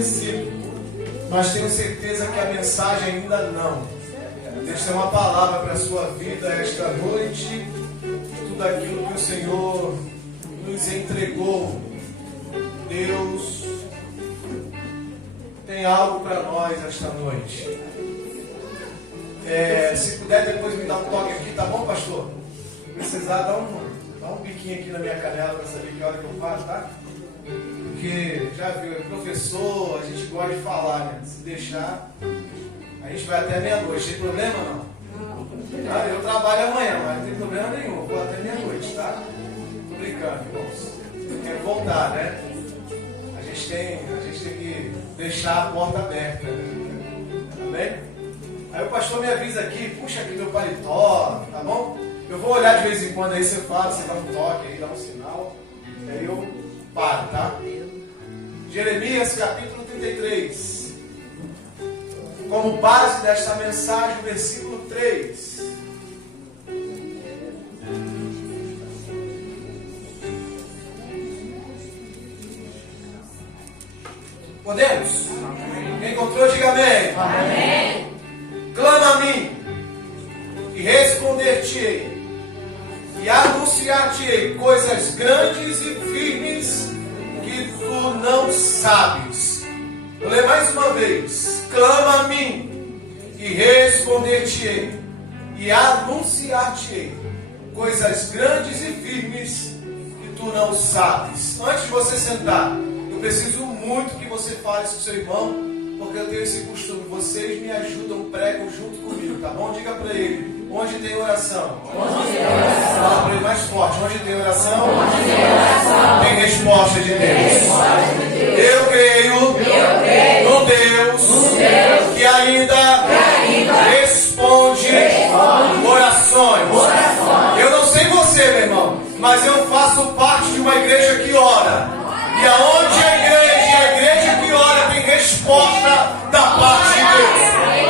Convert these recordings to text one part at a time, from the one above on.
princípio, mas tenho certeza que a mensagem ainda não. Deus tem uma palavra para a sua vida esta noite. Tudo aquilo que o Senhor nos entregou, Deus tem algo para nós esta noite. Se puder depois me dar um toque aqui, tá bom, pastor? Se precisar, dá um biquinho aqui na minha canela para saber que hora que eu faço, tá? Porque já viu, é professor, a gente gosta de falar, né? Se deixar, a gente vai até meia-noite. Tem problema não? Eu trabalho amanhã, mas não tem problema nenhum. Vou até meia-noite, tá? Tô brincando, irmãos. Eu quero voltar, né? A gente tem que deixar a porta aberta, né? Tá bem? Aí o pastor me avisa aqui, puxa aqui meu paletó, tá bom? Eu vou olhar de vez em quando aí, você fala, você dá um toque aí, dá um sinal, aí eu paro, tá? Jeremias capítulo 33. Como base desta mensagem, o versículo 3. Podemos? Quem encontrou, diga amém. Amém. Clama a mim, e responder-te-ei, e anunciar-te-ei coisas grandes e firmes que tu não sabes. Vou ler mais uma vez. Clama a mim, e responder-te-ei, e anunciar-te-ei coisas grandes e firmes que tu não sabes. Antes de você sentar, eu preciso muito que você fale com seu irmão, porque eu tenho esse costume. Vocês me ajudam, pregam junto comigo, tá bom? Diga para ele, onde tem oração? Onde tem oração? Fala para ele mais forte, onde tem oração? Onde tem oração? Tem resposta de Deus. Eu creio no Deus que ainda responde orações. Eu não sei você, meu irmão, mas eu faço parte de uma igreja que ora. E aonde a igreja que ora tem resposta da parte de Deus.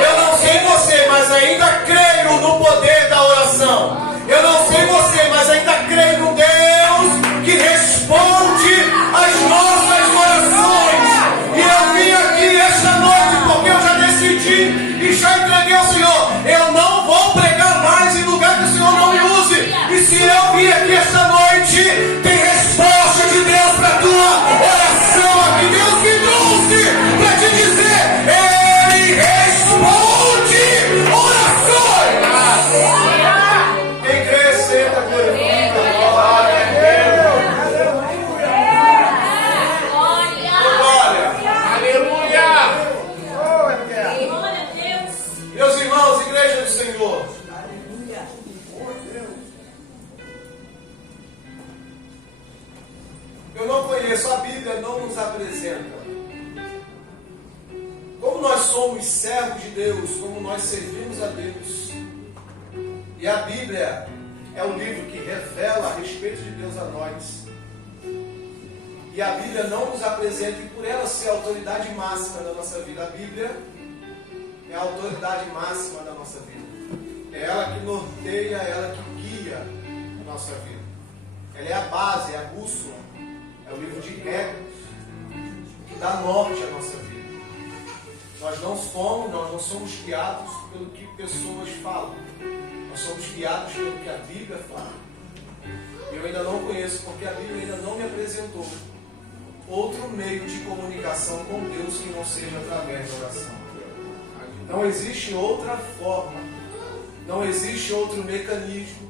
Eu não sei você, mas ainda creio no poder da oração. Eu não sei você, mas ainda creio no Deus que responde às nossas orações. E eu vim aqui esta noite porque eu já decidi e já entreguei ao Senhor. Eu não vou pregar mais em lugar que o Senhor não me use. E se eu vim aqui esta noite, tem resposta de Deus para a tua oração aqui. Deus me trouxe para te dizer, Ele responde orações. Quem crê, senta, glorifica, glória a Deus. Glória. Aleluia. Meus irmãos, igreja do Senhor. Eu não conheço, a Bíblia não nos apresenta. Como nós somos servos de Deus, como nós servimos a Deus. E a Bíblia é o livro que revela a respeito de Deus a nós. E a Bíblia não nos apresenta, e por ela ser a autoridade máxima da nossa vida. A Bíblia é a autoridade máxima da nossa vida. É ela que norteia, é ela que guia a nossa vida. Ela é a base, é a bússola. É o livro de regras que dá norte à nossa vida. Nós não somos guiados pelo que pessoas falam. Nós somos guiados pelo que a Bíblia fala. Eu ainda não conheço, porque a Bíblia ainda não me apresentou outro meio de comunicação com Deus que não seja através da oração. Não existe outra forma, não existe outro mecanismo,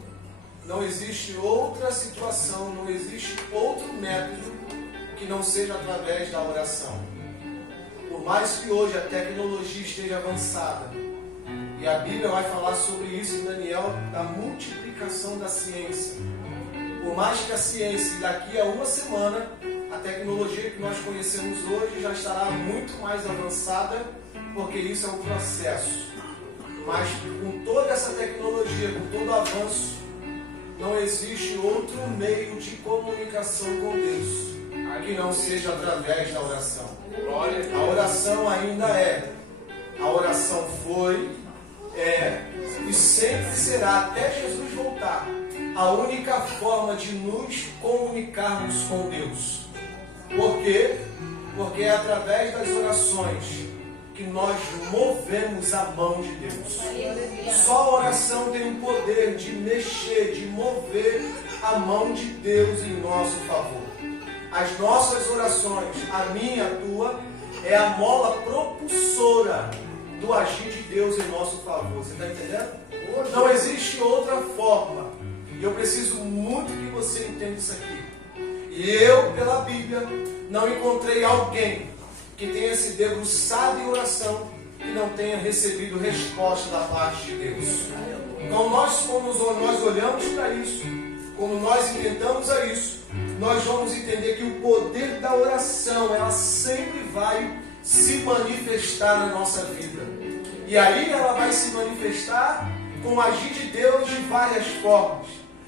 não existe outra situação, não existe outro método que não seja através da oração. Por mais que hoje a tecnologia esteja avançada, e a Bíblia vai falar sobre isso em Daniel, da multiplicação da ciência. Por mais que a ciência, daqui a uma semana, a tecnologia que nós conhecemos hoje já estará muito mais avançada, porque isso é um processo. Mas com toda essa tecnologia, com todo o avanço, não existe outro meio de comunicação com Deus que não seja através da oração. A oração ainda é, a oração foi, é e sempre será, até Jesus voltar, a única forma de nos comunicarmos com Deus. Por quê? Porque é através das orações que nós movemos a mão de Deus. Só a oração tem o poder de mexer, de mover a mão de Deus em nosso favor. As nossas orações, a minha, a tua, é a mola propulsora do agir de Deus em nosso favor. Você está entendendo? Não existe outra forma. E eu preciso muito que você entenda isso aqui. E eu, pela Bíblia, não encontrei alguém que tenha se debruçado em oração e não tenha recebido resposta da parte de Deus. Então nós, quando nós olhamos para isso, quando nós intentamos a isso, nós vamos entender que o poder da oração, ela sempre vai se manifestar na nossa vida. E aí ela vai se manifestar com o agir de Deus de várias formas.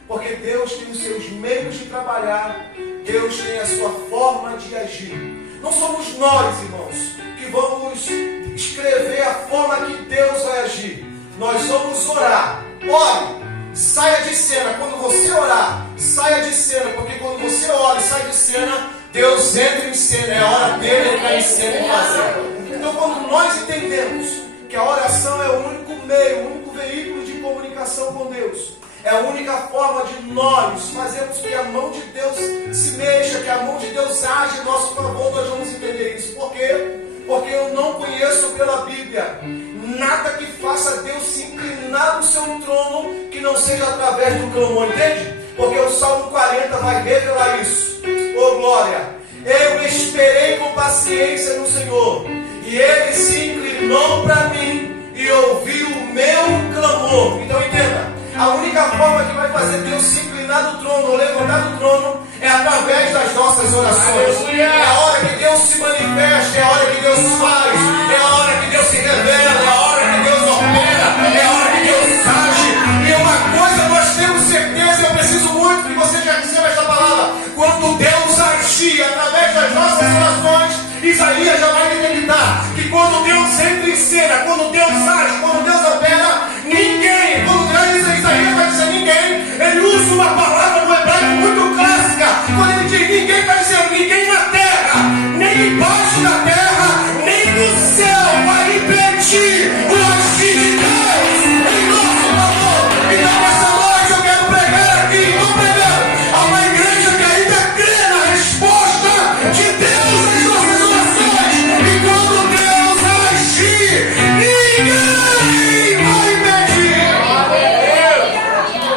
Porque Deus tem os seus meios de trabalhar, Deus tem a sua forma de agir. Não somos nós, irmãos, que vamos escrever a forma que Deus vai agir. Nós vamos orar. Ore, saia de cena. Quando você orar, saia de cena. Porque quando você ora e sai de cena, Deus entra em cena. É a hora dele entrar em cena e fazer. Então, quando nós entendemos que a oração é o único meio, o único veículo de comunicação com Deus, é a única forma de nós fazermos que a mão de Deus se mexa, que a mão de Deus age em nosso favor, nós vamos entender isso. Por quê? Porque eu não conheço pela Bíblia nada que faça Deus se inclinar no seu trono que não seja através do clamor, entende? Porque o Salmo 40 vai revelar isso. Oh glória! Eu esperei com paciência no Senhor, e Ele se inclinou para mim e ouviu o meu clamor. Então entenda, a única forma que vai fazer Deus se inclinar do trono ou levantar do trono é através das nossas orações. É a hora que Deus se manifesta, é a hora que Deus faz, é a hora que Deus se revela, é a hora que Deus opera, é a hora que Deus age. E uma coisa nós temos certeza, eu preciso muito que você já receba esta palavra: quando Deus agir através das nossas orações, Isaías já vai detectar que quando Deus entra em cena, quando Deus age, quando Deus opera, ninguém, quando Isaías vai dizer ninguém, ele usa uma palavra no hebraico muito clássica. Quando ele diz ninguém, está dizendo ninguém na terra, nem embaixo da terra, nem no céu vai impedir o agir de Deus em nosso favor. Então nessa noite eu quero pregar aqui, estou pregando a uma igreja que ainda crê na resposta de Deus às nossas orações. E quando Deus agir, ninguém vai impedir.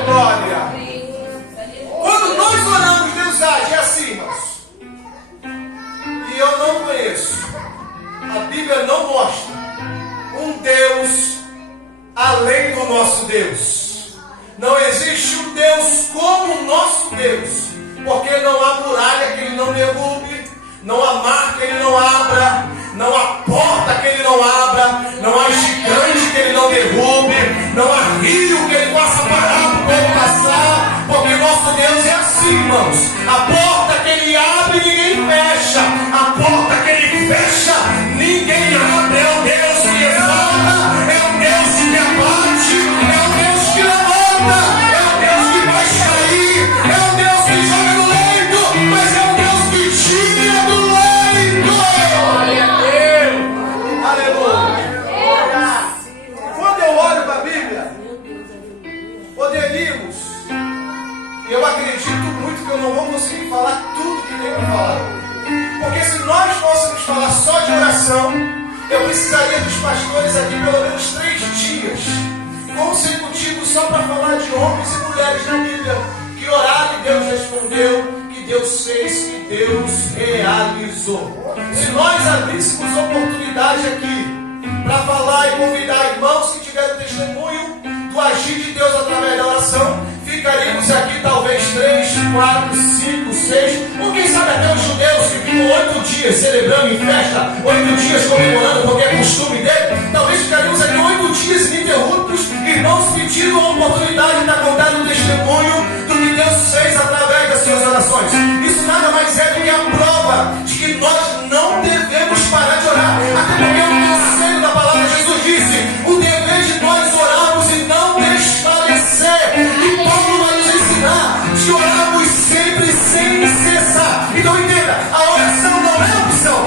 Glória! Quando nós oramos, Deus age. É assim, irmãos. E eu não conheço, a Bíblia não mostra um Deus além do nosso Deus. Não existe um Deus como o nosso Deus, porque não há muralha que Ele não derrube, não há mar que Ele não abra, não há porta que Ele não abra, não há gigante que Ele não derrube, não há rio que Ele possa parar para ele passar, porque nosso Deus é assim, irmãos. A porta que Ele abre, ninguém fecha. A porta que Ele fecha, ninguém abre. É o Deus que exalta, é o Deus que abate, é o Deus que levanta, é o Deus que faz cair, é o Deus que joga no leito, mas é o Deus que tira do leito. Aleluia. Quando eu olho para a Bíblia, poderíamos, e eu acredito muito que eu não vou conseguir falar tudo que tenho para falar, porque se nós fôssemos falar só de oração, eu precisaria dos pastores aqui pelo menos 3 dias consecutivos só para falar de homens e mulheres na Bíblia que oraram e Deus respondeu, que Deus fez, que Deus realizou. Se nós abríssemos oportunidade aqui para falar e convidar irmãos que tiveram testemunho do agir de Deus através da oração, ficaríamos aqui talvez 3, 4, 5, 6, ou quem sabe até os judeus que ficam 8 dias celebrando em festa, 8 dias comemorando porque é costume dele, talvez ficaríamos aqui 8 dias ininterruptos, irmãos pedindo a oportunidade de contar o testemunho do que Deus fez através das suas orações. Isso nada mais é do que a prova de que nós não devemos parar de orar, até porque o conselho da palavra de Jesus disse: o dever de nós orarmos e não desfalecer. E Paulo vai nos ensinar de orarmos sempre sem cessar. Então entenda, a oração não é opção,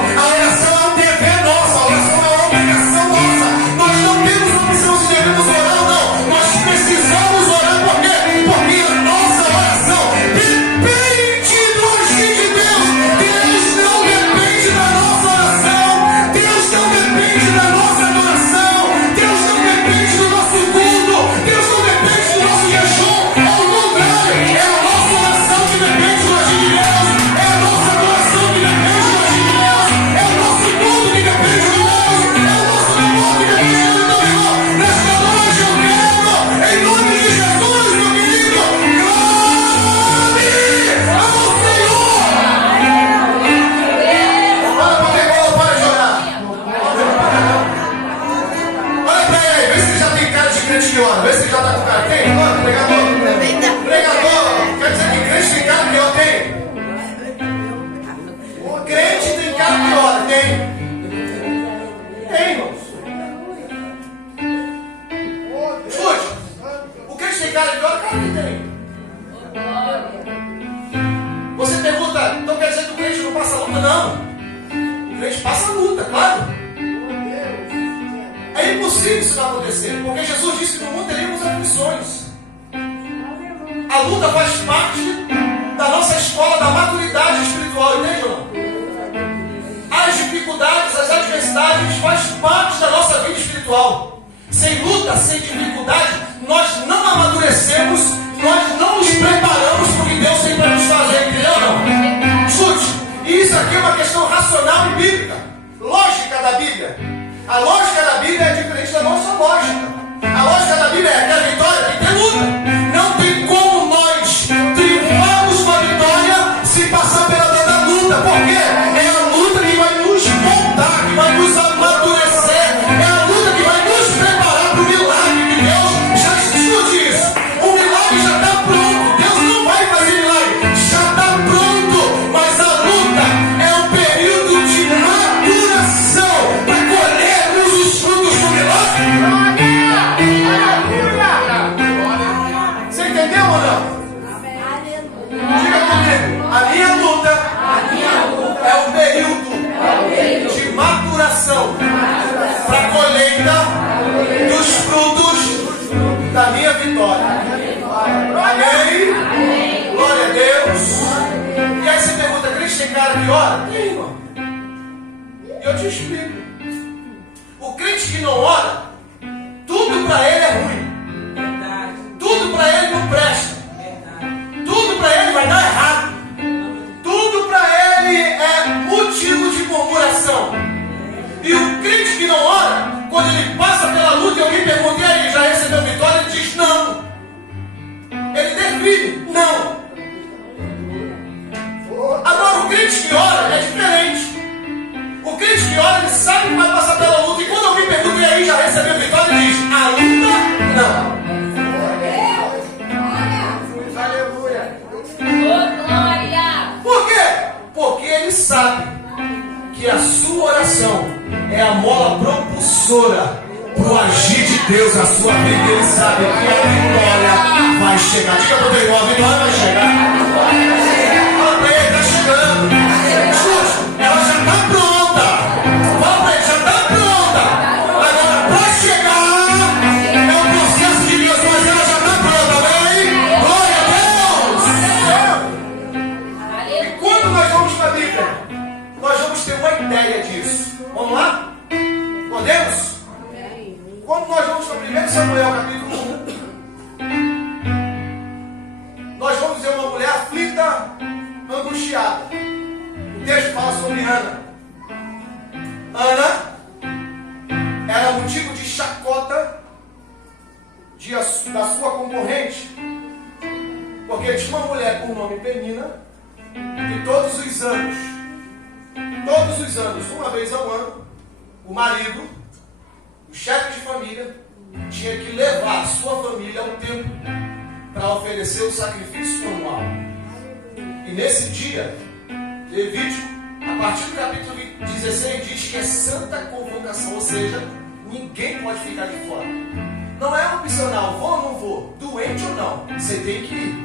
crente passa luta, claro. É impossível isso não acontecer, porque Jesus disse que no mundo teríamos aflições. A luta faz parte da nossa escola da maturidade espiritual, entende ou não? As dificuldades, as adversidades faz parte da nossa vida espiritual. Sem luta, sem dificuldade, nós não amadurecemos, nós não nos preparamos para o que Deus tem para nos fazer, entendeu ou não? Escute, isso aqui é uma questão racional e bíblica, lógica da Bíblia. A lógica da Bíblia é diferente da nossa lógica. A lógica da Bíblia é que a vitória tem que ter luta. Não tem como nós triunfarmos com a vitória se passar pela dor da luta. Por quê? É a luta que vai nos moldar, que vai nos amadurecer. É a luta que vai nos preparar para o milagre que Deus já discute isso. O milagre já está pronto. Deus não vai fazer milagre. Já está pronto. Mas a luta é um período de maturação para colhermos os frutos do milagre. Você entendeu ou não? Diga comigo, a minha luta é um período de maturação para a colheita dos frutos da minha vitória. Amém? Glória a Deus. E aí você pergunta, crente tem cara que ora? Tem, irmão. E eu te explico. O crente que não ora, tudo para ele é ruim. Tudo para ele não presta. Tudo para ele vai dar errado. Tudo para ele é motivo de murmuração. E o crente que não ora, quando ele passa pela luta e alguém pergunta, e aí, já recebeu vitória? Ele diz não. Ele define não. Agora o crente que ora é diferente. O crente que ora, ele sabe que vai passar pela luta. E quando alguém pergunta, e aí, já recebeu vitória? Ele diz, a luta não. Por quê? Porque ele sabe que a sua oração é a mola propulsora para o agir de Deus na sua vida. Ele sabe que a vitória vai chegar. Diga para o teu irmão, a vitória vai chegar. Fala para ele, está chegando. Escute, ela já está pronta. Fala para ele, já está pronta. Agora, para chegar, é um processo de Deus, mas ela já está pronta, amém? Glória a Deus. E quando nós vamos para a Bíblia, nós vamos ter uma ideia disso. Vamos lá? Podemos? Quando nós vamos para 1 Samuel capítulo 1, nós vamos ver uma mulher aflita, angustiada. O texto fala sobre Ana. Ana era motivo de chacota da sua concorrente, porque tinha uma mulher com o nome Penina, e todos os anos, uma vez ao ano, o marido, o chefe de família, tinha que levar a sua família ao templo para oferecer o sacrifício anual. E nesse dia, Levítico, a partir do capítulo 16, diz que é santa convocação, ou seja, ninguém pode ficar de fora. Não é opcional, vou ou não vou, doente ou não, você tem que ir.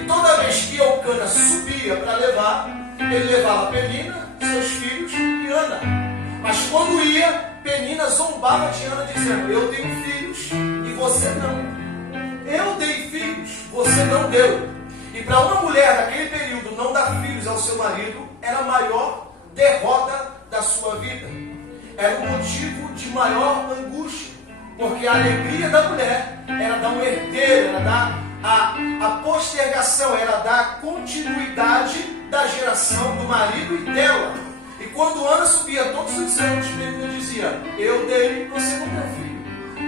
E toda vez que Eucana subia para levar, ele levava Penina, seus filhos e Ana. Mas quando ia, Penina zombava de Ana, dizendo, eu tenho filhos e você não. Eu dei filhos, você não deu. E para uma mulher naquele período não dar filhos ao seu marido, era a maior derrota da sua vida. Era o motivo de maior angústia. Porque a alegria da mulher era dar um herdeiro, era dar a postergação, era dar continuidade da geração do marido e dela. E quando Ana subia todos os anos, Penina dizia, eu dei, você não tem filho.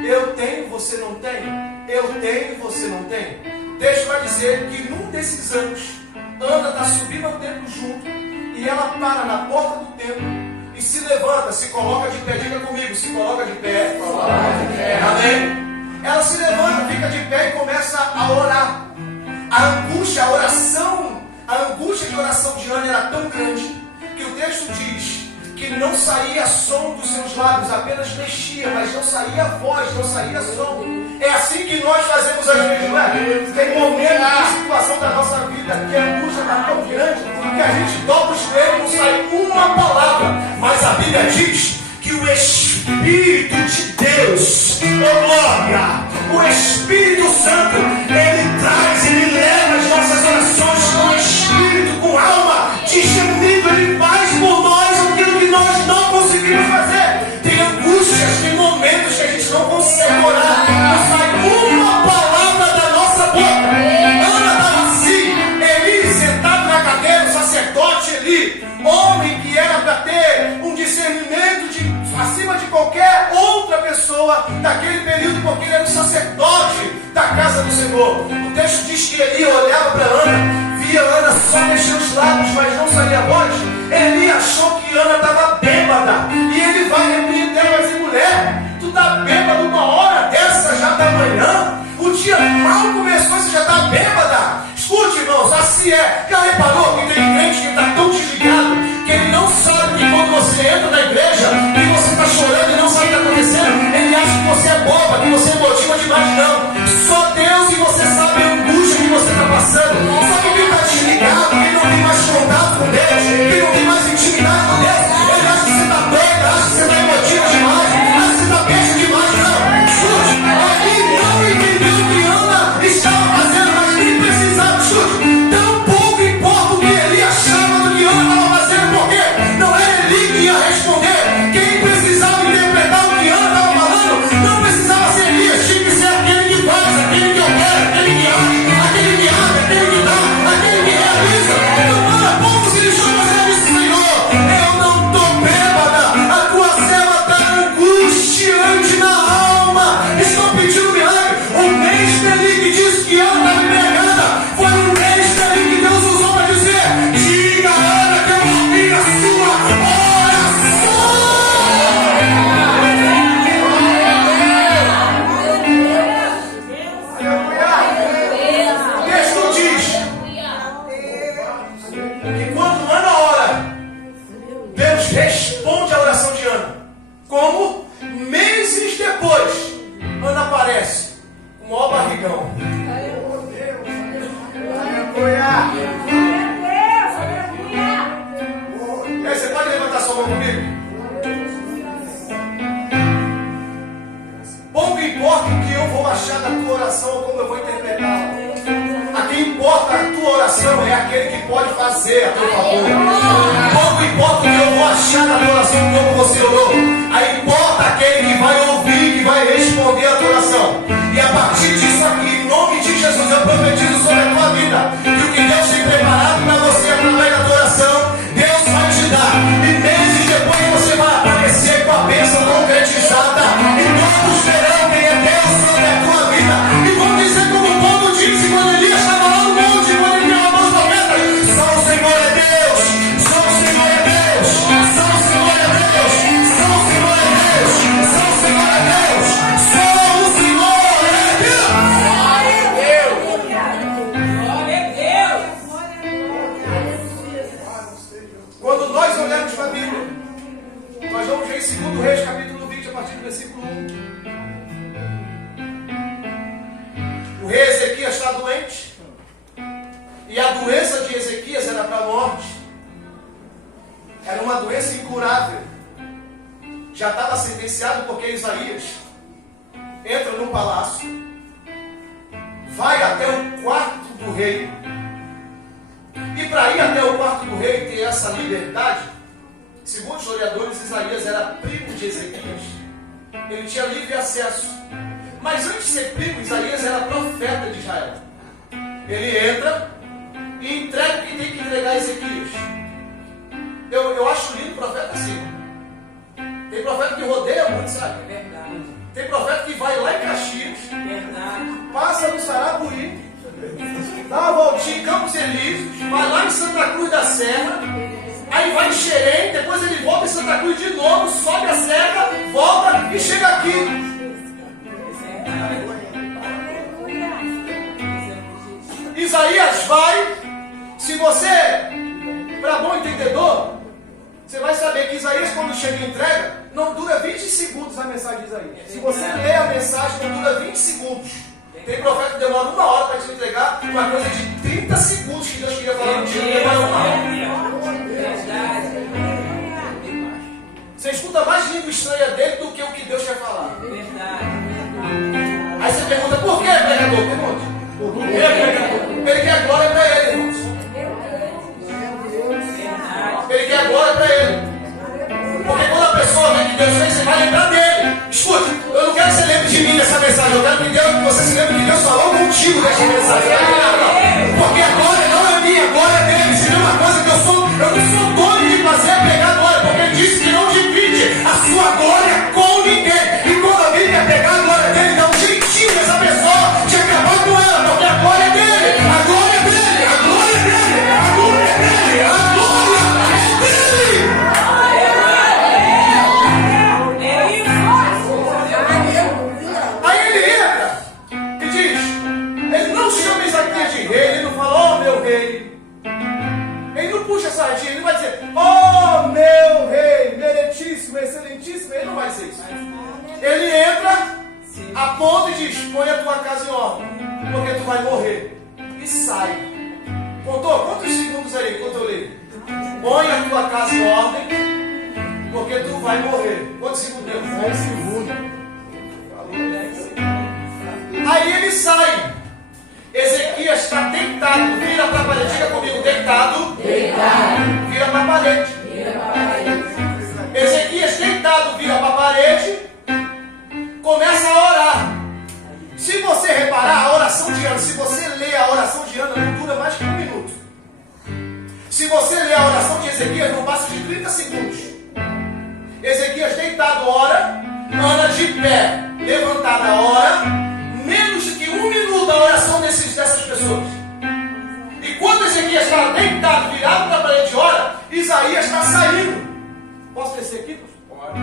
Eu tenho, você não tem. Eu tenho, você não tem. Deixa eu dizer que num desses anos, Ana está subindo ao templo junto, e ela para na porta do templo, e se levanta, se coloca de pé, diga comigo, se coloca de pé. Amém? Ela se levanta, fica de pé e começa a orar. A angústia, a oração, a angústia de oração de Ana era tão grande, que o texto diz que não saía som dos seus lábios, apenas mexia, mas não saía voz, não saía som. É assim que nós fazemos às vezes, não é? Tem momentos de situação da nossa vida que a angústia está tão grande que a gente dobra os joelhos e não sai uma palavra, mas diz que o Espírito de Deus, oh glória, o Espírito Santo, ele traz, ele leva as nossas orações com espírito, com alma, discernindo, ele faz por nós aquilo que nós não conseguimos fazer. Tem angústias, tem momentos que a gente não consegue orar, não sai uma palavra da nossa boca. Ana estava assim, Eli sentado na cadeira, o sacerdote Eli, homem que era para ter um discernimento acima de qualquer outra pessoa daquele período, porque ele era o sacerdote da casa do Senhor. O texto diz que Eli olhava para Ana, via Ana só mexer os lábios, mas não saía a voz. Eli achou que Ana estava bêbada, e ele vai repreender, vai dizer: mulher, tu está bêbada uma hora dessa já da manhã? O dia mal começou e você já está bêbada? Escute, irmãos, assim é. Já reparou que tem crente que está tão desligado que ele não sabe que quando você entra na igreja e você está chorando e não sabe o que está acontecendo, ele acha que você é boba, que você é emotiva demais? Não. Só Deus e você sabe a angústia que você está passando. Sabe quem está desligado, quem não tem mais contato com Deus, quem não tem mais intimidade com Deus? Ele acha que você está doida, acha que você está emotiva demais, acha que você está besta demais. Não. Escute, ele não entendeu o que Ana estava fazendo, mas nem precisava. Escute, tão pouco importa o que ele achava do que Ana estava fazendo, porque não era ele que ia responder. Quem precisava interpretar o que Ana estava falando não precisava ser Elias, tinha que ser aquele que faz, aquele que opera, aquele que age, aquele que abre, aquele que dá, aquele que realiza. Então Ana pouco se lixou, mas ela disse: Senhor, eu não estou bêbada, a tua serva está angustiante na alma, estou pedindo milagre. O mestre ali que disse que Ana estava embriagada foi o mestre ali que Deus usou para dizer: diga a Ana que eu ouvi a sua oração. O texto diz que quando Ana ora, Deus responde a oração de Ana. Como? Meses depois, Ana aparece com o maior barrigão. E aí, você pode levantar sua mão comigo? Pouco importa o que eu vou achar da tua oração ou como eu vou interpretá-la. A quem importa a tua oração é aquele que pode fazer a teu favor. Pouco importa o que eu vou achar da tua oração como você orou. Aí importa aquele que vai ouvir, que vai responder a tua oração. E a partir disso aqui, em nome de Jesus, eu profetizo sobre a tua vida que o que Deus tem preparado para você através da tua oração, Deus vai te dar. E meses depois você vai aparecer com a bênção concretizada. E todos verão quem é Deus sobre a tua vida. E vão dizer como o povo disse quando Elias estava lá no monte, quando ele viu os profetas: só o Senhor é Deus, só o Senhor é Deus, só o Senhor é Deus, só o Senhor é Deus, só o Senhor é Deus, só o Senhor é Deus. Quando nós olhamos para a Bíblia, nós vamos ver em 2 Reis, capítulo 20, a partir do versículo 1. O rei Ezequias está doente, e a doença de Ezequias era para a morte. Era uma doença incurável. Já estava sentenciado, porque Isaías entra no palácio, vai até o quarto do rei. E para ir até o quarto do rei, ter essa liberdade, segundo os historiadores, Isaías era primo de Ezequias. Ele tinha livre acesso. Mas antes de ser primo, Isaías era profeta de Israel. Ele entra e entrega o que tem que entregar a Ezequias. Eu acho lindo o profeta assim. Tem profeta que rodeia muito, sabe? Tem profeta que vai lá em Caxias, passa no Sarapuí, dá uma voltinha em Campos Elíseos, vai lá em Santa Cruz da Serra, aí vai em Xerém, depois ele volta em Santa Cruz de novo, sobe a serra, volta e chega aqui. Isaías vai, se você, para bom entendedor, você vai saber que Isaías, quando chega e entrega, não dura 20 segundos a mensagem de Isaías. Se você lê a mensagem, não dura 20 segundos. Tem profeta que demora 1 hora para te entregar uma coisa de 30 segundos que Deus queria falar contigo, demora 1 hora. Você escuta língua estranha dele do que o que Deus quer falar. Verdade. Aí você pergunta, por que, pregador? Pergunta. Por que, pregador? Ele quer glória para ele, irmãos. Ele quer glória para ele. Porque quando a pessoa vê que Deus fez, você vai lembrar dele. Escute, eu não quero que você lembre de mim nessa mensagem. Eu quero que você se lembre que Deus falou contigo nessa mensagem. Porque a glória não é minha, a glória é dele. Se não é uma coisa que eu não sou dono de fazer é pegar a glória. Porque ele disse que não divide a sua glória com ninguém. E quando alguém quer pegar a glória dele, dá um jeitinho nessa pessoa de acabar com ela. Porque a glória é dele, a glória é dele, a glória é dele, a glória é dele, a glória é dele. Aí ele entra e diz, ele não chama Isaías de rei, ele não fala, oh meu rei. Ele não puxa a sardinha, ele não vai dizer, oh meu rei, meritíssimo, excelentíssimo, ele não vai dizer isso. Ele entra, aponta e diz, põe a tua casa em ordem, porque tu vai morrer. E sai. Contou? Quantos segundos aí, quanto eu li? Põe a tua casa em ordem, porque tu vai morrer. Quantos segundos deu? 10 segundos. Aí ele sai. Ezequias está deitado, vira para a parede. Diga comigo, deitado. Vira para a parede. Ezequias deitado, vira para a parede. Começa a orar. Se você reparar, a oração de Ana, se você ler a oração de Ana, não dura mais que 1 minuto. Se você ler a oração de Ezequias, não passa de 30 segundos. Ezequias deitado ora, Ana de pé, levantada ora, menos de que 1 minuto a oração dessas pessoas. E quando Ezequias está deitado, virado para a parede de ora, Isaías está saindo. Posso descer aqui? Pode.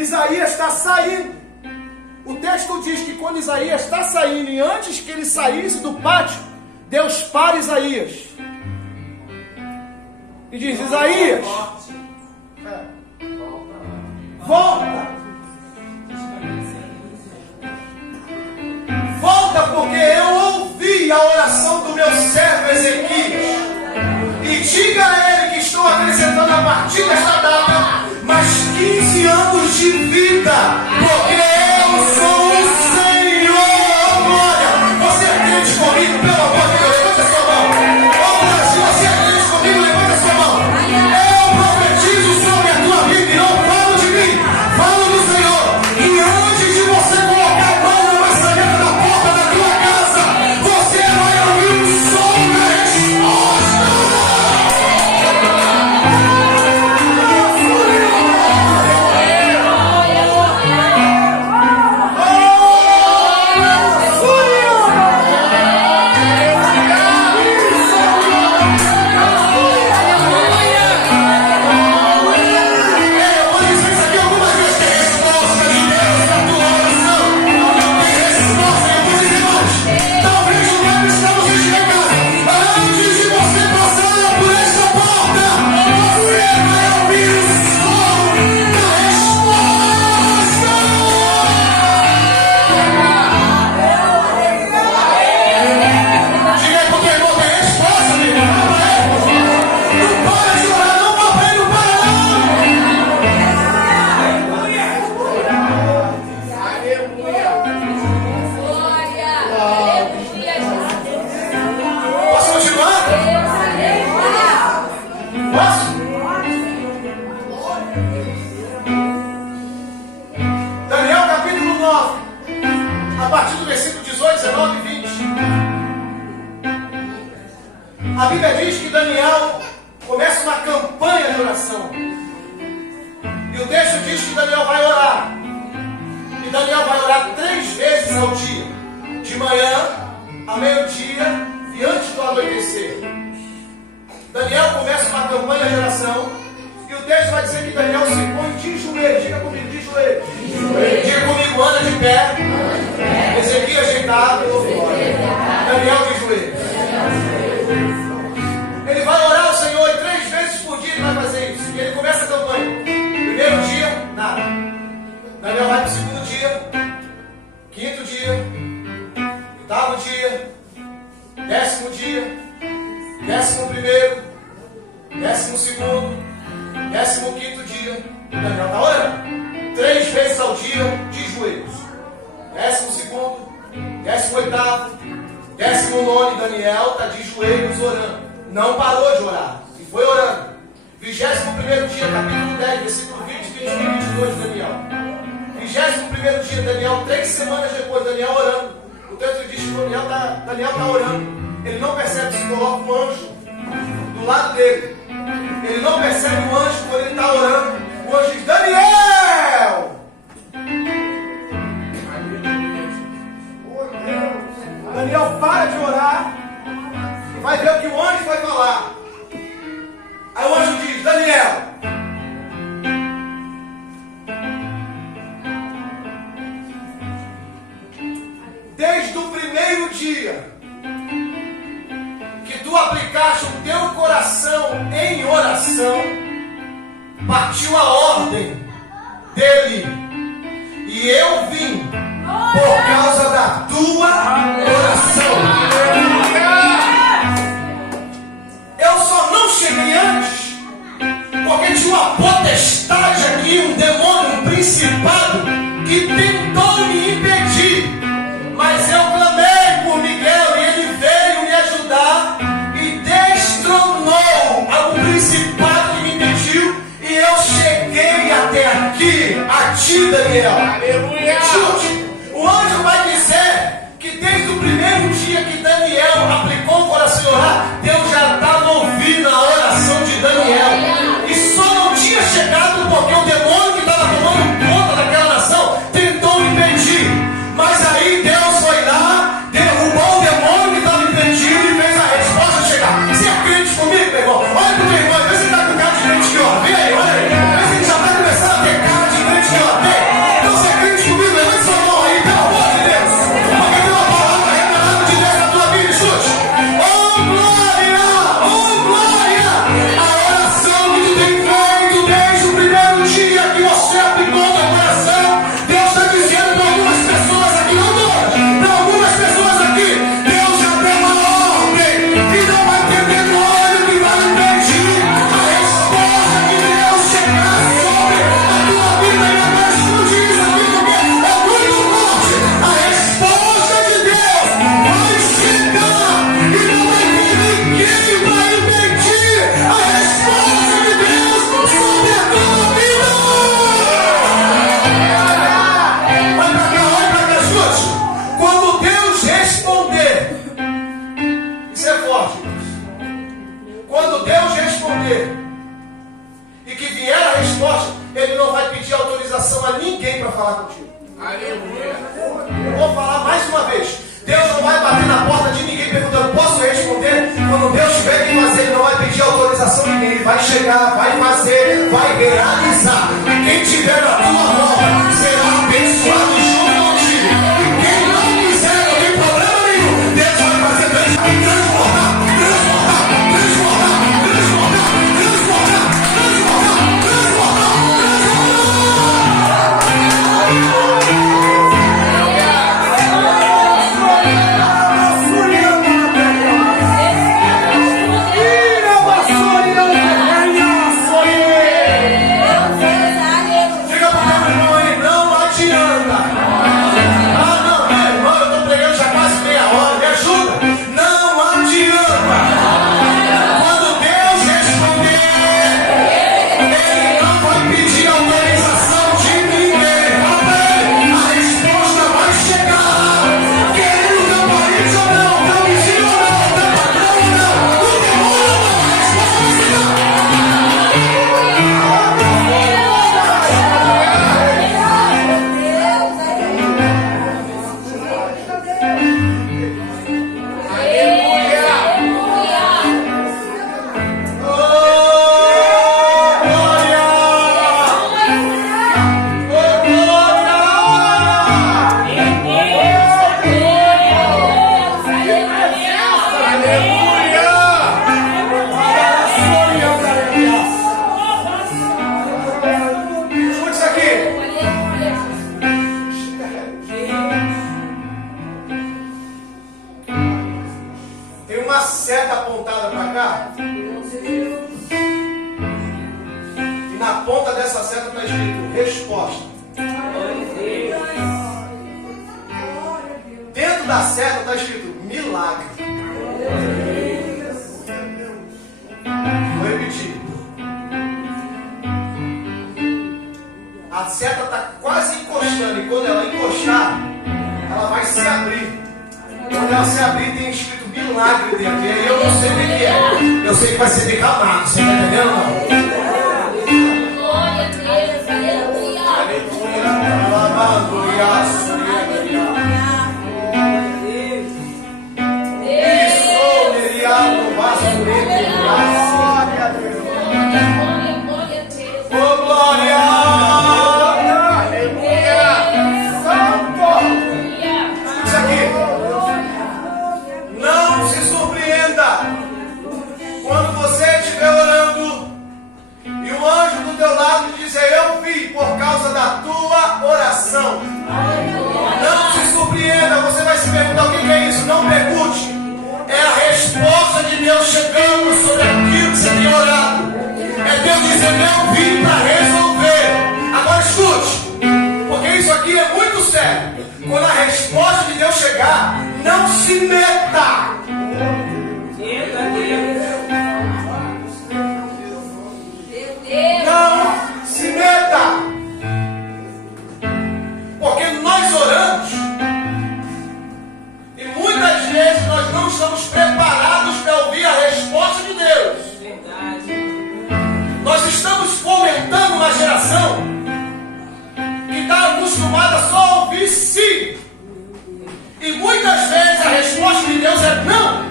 Isaías está saindo. O texto diz que quando Isaías está saindo, e antes que ele saísse do pátio, Deus para Isaías. E diz, Isaías, volta. Volta, porque eu ouvi a oração do meu servo Ezequias. E diga a ele que estou acrescentando a partir desta data mais 15 anos de vida, porque eu sou o Senhor. Glória! Você acredita comigo? Pelo amor de Deus, levanta sua mão. Glória, se você acredita comigo, levanta sua mão. Eu profetizo sobre a tua vida e não falo de mim, falo do Senhor. E antes de você colocar a mão na maçaneta da porta da tua casa, você vai ouvir o som da resposta. A Bíblia diz que Daniel começa uma campanha de oração. E o texto diz que Daniel vai orar. E Daniel vai orar 3 vezes ao dia. De manhã, ao meio-dia e antes do anoitecer. Daniel começa uma campanha de oração. E o texto vai dizer que Daniel se põe de joelhos. Diga comigo, de joelhos. Diga comigo, Ana de pé. Ezequias deitado. Daniel de joelhos. Ele vai orar ao Senhor e 3 vezes por dia ele vai fazer isso. E ele começa a campanha. Primeiro dia, nada. Daniel vai para o segundo dia, 5º dia, 8º dia, 10º dia, 11º, 12º, 15º, 15º dia, Daniel está orando. 3 vezes ao dia, de joelhos. 12º, 18º, 19º, Daniel está de joelhos orando. Não parou de orar. E foi orando. 21º dia, capítulo 10, versículo 20, 21 e 22 de Daniel. 21º dia, Daniel, 3 semanas depois, Daniel orando. O texto diz que Daniel está orando. Ele não percebe se coloca um anjo do lado dele. Ele não percebe o anjo quando ele está orando. O anjo diz: Daniel! Daniel para de orar e vai ver o que o anjo vai falar. Aí o anjo diz: Daniel, desde o primeiro dia que tu aplicaste o teu coração em oração, partiu a ordem dele, e eu vim por causa da tua oração. Eu só não cheguei antes porque tinha uma potestade aqui, um demônio, um principado que tentou me impedir. Mas eu clamei por Miguel e ele veio me ajudar e destronou o principado que me impediu, e eu cheguei até aqui, a ti, Daniel. Aleluia! Escute, o anjo vai dizer que desde o primeiro dia que Daniel aplicou o coração em orar, Deus já estava ouvindo a oração de Daniel. E só não tinha chegado porque o demônio que estava tomando conta daquela nação tentou impedir. Mas aí Deus foi lá, derrubou o demônio que estava impedindo e fez a resposta chegar. Você é crente comigo, meu irmão? Olha pro teu irmão, vê se ele está com cara de crente que ó. Vem aí, olha aí. Vê se ele já está começando a ter cara de crente que ó. Vem. Então você é crente comigo, levante sua mão aí, pelo amor de Deus. Porque tem uma palavra revelada de Deus na tua vida, escute. Oh glória! Oh glória! A oração que tu tem feito desde o primeiro dia que você aplicou o teu coração, Deus está dizendo para algumas pessoas aqui, não todas, para algumas pessoas aqui, Deus já deu uma ordem que não vai ter demônio que vai impedir a resposta de Deus chegar sobre a tua vida. E agora escute isso aqui, porque é muito forte. A resposta de Deus vai chegar e não vai ter ninguém vai impedir a resposta de Deus sobre a tua vida. Olha pra cá, escute. Quando Deus responder, isso é forte, irmãos. Quando Deus responder e que vier a resposta, Ele não vai pedir autorização a ninguém para falar contigo. Aleluia! Eu vou falar mais uma vez. Deus não vai bater na porta de ninguém perguntando: posso responder? Quando Deus tiver que fazer, Ele não vai pedir autorização a ninguém. Ele vai chegar, vai fazer, vai realizar. Quem tiver na tua mão será abençoado junto contigo. Quem não quiser, não tem problema nenhum. Deus vai fazer transformar. Diga ponta dessa seta está escrito resposta. Dentro da seta está escrito milagre. Vou repetir. A seta está quase encostando, e quando ela encostar, ela vai se abrir. Quando ela se abrir, tem escrito milagre dentro. E aí eu não sei o que é. Eu sei que vai ser derramado. Você está entendendo ou não? Glória a Deus, aleluia. Oh, glória! Isso aqui. Não se surpreenda quando você estiver orando e o anjo do teu lado dizer: eu vi por causa da tua oração. Não se surpreenda, você vai se perguntar o que é isso. Não pergunte. É a resposta de Deus chegando sobre aquilo que você tem orado. É Deus dizendo: eu vim para resolver. Agora escute, porque isso aqui é muito sério. Quando a resposta de Deus chegar, não se meta. Não se meta. Porque nós oramos e muitas vezes nós não estamos preparados para ouvir a resposta de Deus. Nós estamos fomentando uma geração que está acostumada só a ouvir sim. E muitas vezes a resposta de Deus é não.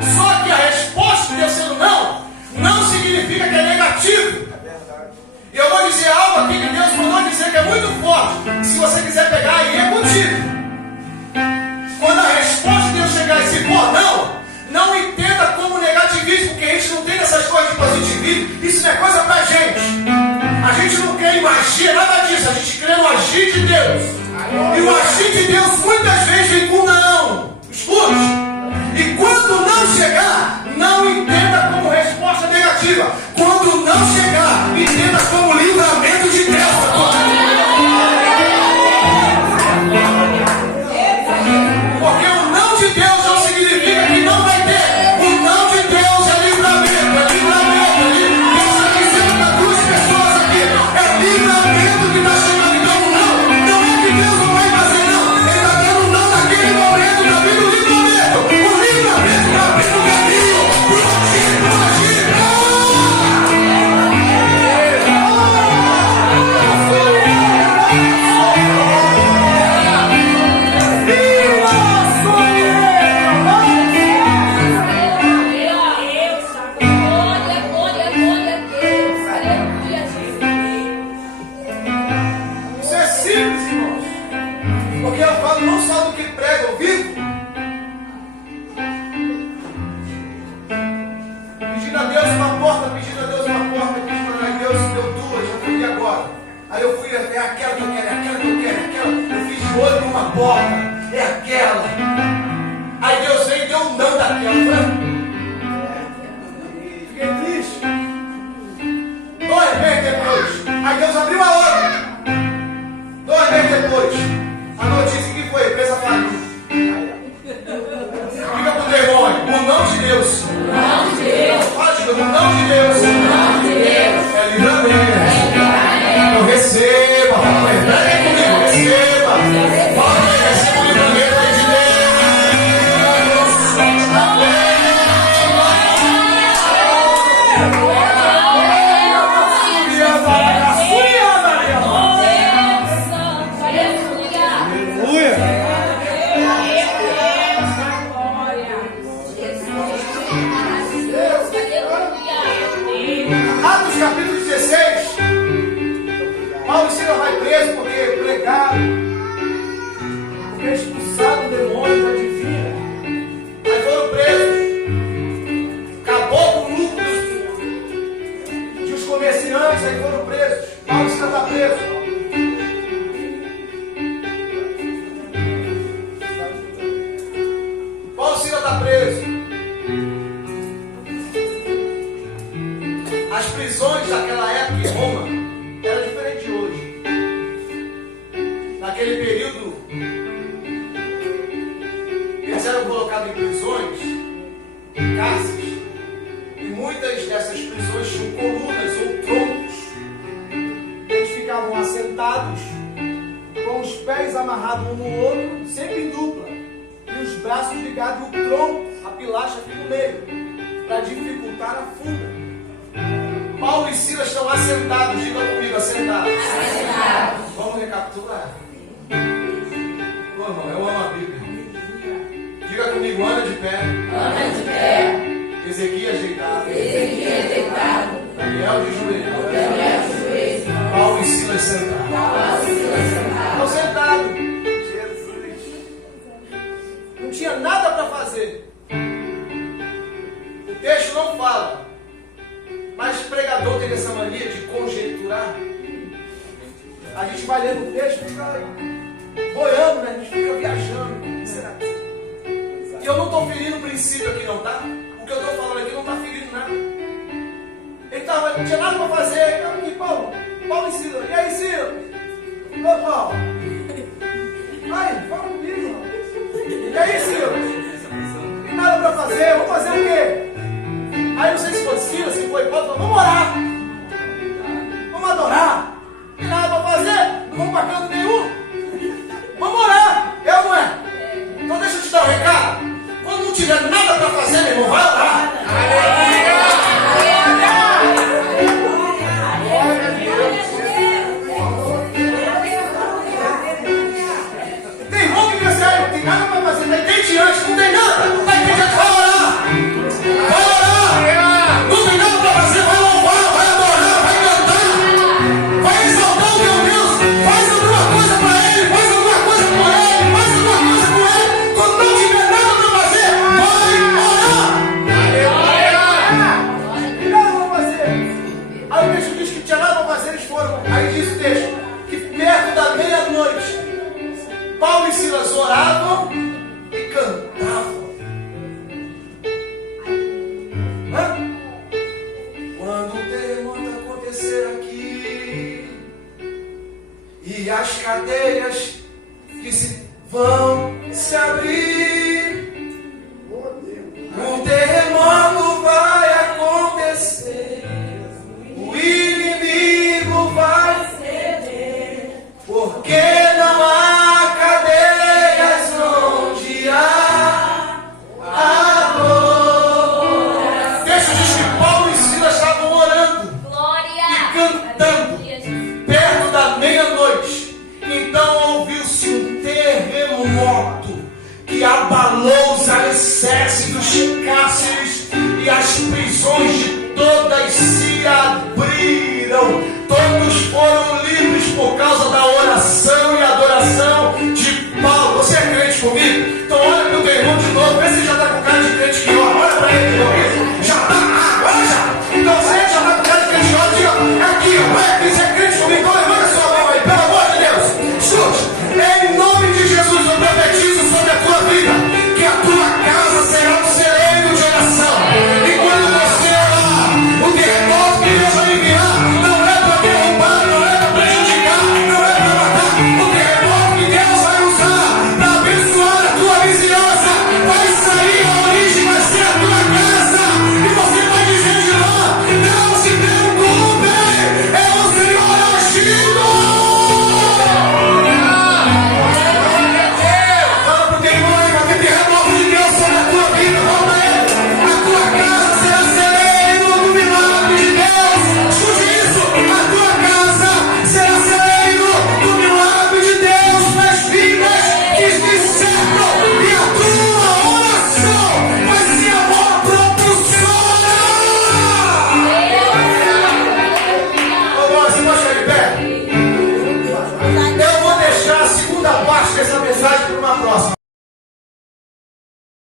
Só que a resposta de Deus sendo não, não significa que é negativo. E eu vou dizer algo aqui que Deus mandou dizer que é muito forte. Se você quiser pegar, aí é contigo. Quando a resposta de Deus chegar e se for não entenda como negativismo, porque a gente não tem essas coisas de positivismo. Isso não é coisa pra gente. A gente não quer em magia, nada disso. A gente crê no agir de Deus. E o agir de Deus muitas vezes vem com não. Escute. E quando não chegar, não entenda como resposta negativa. Quando não chegar, entenda como livramento de Deus. Porque o não de Deus não significa que não vai ter. O não de Deus é livramento, é livramento. Deus está dizendo para duas pessoas aqui: é livramento que está chegando. Então não é que Deus não vai fazer não. Ele está dando um não naquele momento, está vindo o livramento. O livramento está vindo o caminho. Pro agir. Isso é simples, irmãos. Porque eu falo não só do que prego, eu vivo. Pedindo a Deus uma porta, pedindo a Deus uma porta, pedindo a Deus me deu duas, eu fui agora. Aí eu fui, é aquela que eu quero, é aquela que eu quero, é aquela. Eu fiz de olho numa porta, é aquela. Aí Deus veio e deu um não daquela. Fiquei triste. 2 meses depois, aí Deus abriu a outra. 2 meses depois, a notícia que foi presa falida. Fica pro demônio, o não de Deus. Não de Deus. Fala de novo, o não de Deus. Não de Deus. É livramento. Então receba, pega comigo, receba. Fala, receba o livramento de Deus. sentados, com os pés amarrados um no outro, sempre em dupla, e os braços ligados, o tronco, a pilastra aqui no meio, para dificultar a fuga. Paulo e Silas estão assentados, diga comigo, assentados. Vamos recapitular. Ô, irmão, eu amo a Bíblia. Diga comigo, Ana de pé. Ana de pé. Ezequias deitado. Ezequias deitado. Daniel de joelho. Daniel de joelho. Paulo e Silas sentados. Paulo e Silas sentados. Estão sentados. Jesus. Não tinha nada para fazer. O texto não fala. Mas o pregador tem essa mania de conjecturar. A gente vai lendo o texto e fica boiando, né? A gente fica viajando. Será? E eu não estou ferindo o princípio aqui não, tá? O que eu estou falando aqui não está ferindo nada. Ele não tinha nada para fazer. Ele estava aqui, Paulo e Silas. E aí, Silas? Ô, Paulo. Ai, fala comigo. E aí, Silas? Não tem nada para fazer. Vamos fazer o quê? Aí não sei se foi Silas, se foi Paulo. Vamos orar. Vamos adorar. Não tem nada para fazer. Não vamos para canto nenhum. Vamos orar. É ou não é? Então deixa eu te dar um recado. Quando não tiver nada para fazer, meu irmão, vai orar. Tem irmão que diz assim, não tem nada para fazer, está entediante, não tem nada, não está entediante, vai orar. Vai orar. Não tem nada para fazer, vai louvar, vai adorar, vai cantar. Vai exaltar o teu Deus, faz alguma coisa para Ele, faz alguma coisa por Ele, faz alguma coisa com Ele. Quando não tiver nada para fazer, vai orar. Não nada para fazer. Aí o texto diz que não tinha nada para fazer, eles foram. Aí diz o texto que perto da meia-noite, Paulo e Silas oravam e cantavam. Quando o terremoto acontecer aqui e as cadeias que vão se abrir, um terremoto vai acontecer, o inimigo vai ceder, porque não há cadeias onde há amor. O texto diz que Paulo e Silas estavam orando Glória. e cantando.